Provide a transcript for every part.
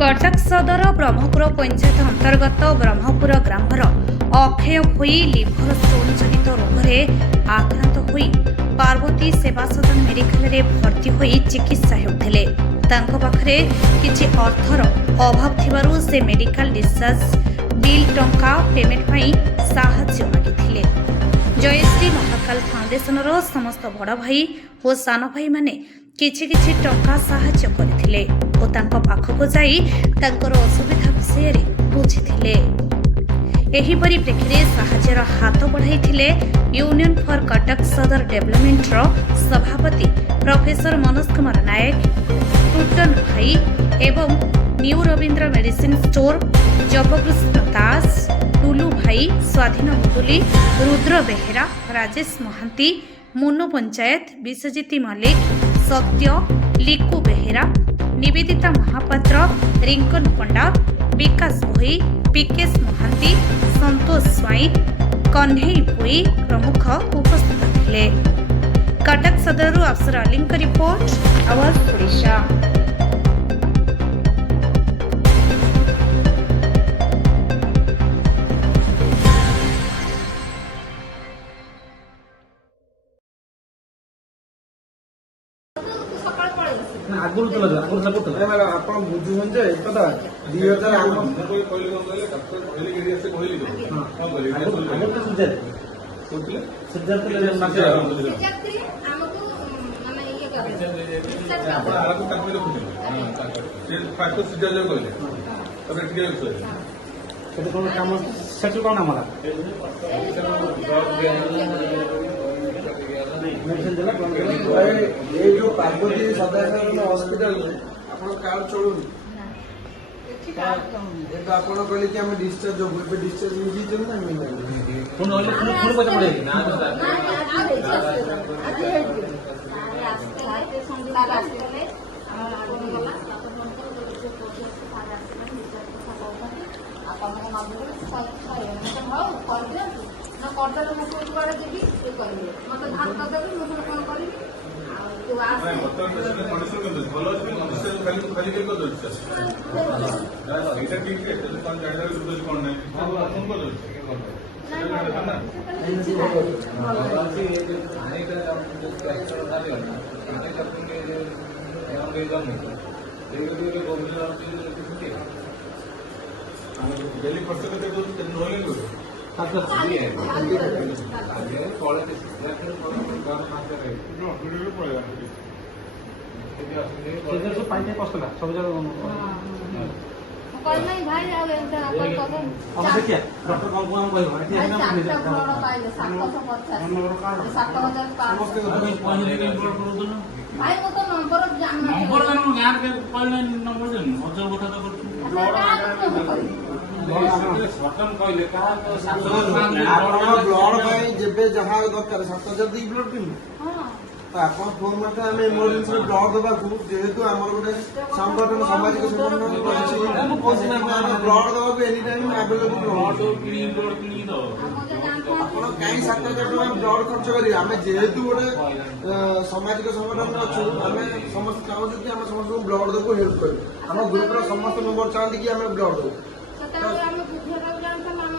कटक सदर ब्रह्मपुर पंचायत अंतर्गत ब्रह्मपुर ग्रामर अक्षय भोई liver stone जनित रोग में आक्रांत होई पार्वती सेवा सदन मेडिकल रे भर्ती होई चिकित्सा हेउथिले। तांको पाखरे किछि अर्थर अभाव थिबारु से मेडिकल डिस्चार्ज बिल टंका पेमेंट पई साहाय्य मागिथिले। जयश्री महाकाल फाउंडेशन रो समस्त बड़ भाई और सान भाई माने किछि किछि टंका साहाय्य करथिले और तांको पाखको जाई तांकर असुविधा विषय रे बुझिथिले। एही परिप्रेक्षीरे साहाय्यर हाथ बढ़ाइथिले यूनियन फॉर कटक सदर डेवलपमेंट रो सभापति प्रोफेसर मनोज कुमार नायक, टूटन भाई एवं न्यू रविंद्र मेडिसिन स्टोर, जबकृष्ण दास, टुलू भाई, स्वाधीन मुदुली, रुद्र बेहेरा, राजेश महांती, मुनु पंचायत, विश्वजित मल्लिक, सत्य, लिकु बेहेरा, निवेदिता महापात्र, रिंकन पंडा, विकास भोई, पिकेश महांती, संतोष स्वाई, कन्हई भोई प्रमुख उपस्थित थे। कटक सदर अफसर अली का रिपोर्ट, आवाज ओडिशा। आगुरु तो लगा आगुरु सपोर्ट तो मैंने आपण बुझुन जे पता 2000 आगु कोई कहले कोन कहले डॉक्टर कहले कि ऐसे कहले हां हां कहले आगुरु तो सुजर कोतले सुजर तो मासे हमको माने ये कर आपण आगु तक में रखुते से फाटो सुजर जो कहले तबे ठीक है तो कोन काम सेटल कोन हमरा मेडिसिन देला कोन ये जो पार्वती सदर हॉस्पिटल आपण कार्ड चलुन ये तो आपण कहले कि हम डिस्चार्ज हो पे डिस्चार्ज मिली जन ना मिली कोन होले कोन पैसा पड़े ना डेली खर्च करते तो नोले लो सब कोई नहीं भाई आ गए तो अपन कदम अब देखिए डॉक्टर को हम कहबो एठी हम पाइले 750 7000 समस्त भाई को तो नंबर जानना नंबर जानू गार के कहले नंबर जन अजर कथा तो करछु स्वतम कहले का तो 700 आपण ब्लड भाई जेबे जहां दरकार 7000 दी ब्लड किन हां तो आपण फोन माटे हम इमरजेंसी रे ब्लड देबा को जेहेतु हमर गोटे संगठन सामाजिक संगठन करछि हम ब्लड देबा को एनी टाइम अवेलेबल ऑटो किनी ब्लड किनी दो आपण काई 7000 टका ब्लड खर्च करी हम जेहेतु गोटे सामाजिक संगठन अछु हम समस्त चाहू कि हम समस्त ब्लड देबो हेल्प करी हम ग्रुप रो समस्त मेंबर चाहती कि हम ब्लड देबो सतावे हम बुझेरा जानता मानो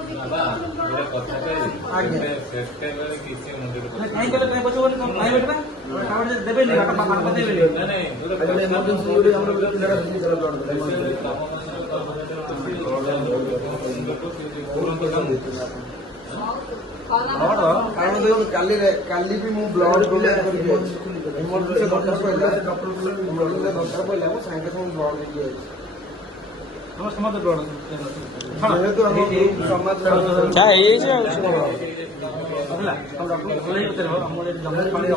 आगे नहीं कहले नहीं बचो बोले प्राइवेट ना कावड़ देबे नहीं का पापा देबे नहीं अगले इमरजेंसी रे हम पिलाडा फिनी करा कारण देखो काली भी मु ब्लड डोनेट करके इमरजेंसी डॉक्टर पहला से डॉक्टर को इमरजेंसी डॉक्टर पहला वो साइंटिस्ट को ब्लड लेके हम समाज ब्लड जेहेतु हम समाज क्या ये जे होला हम डॉक्टर बोले हम जमन पानी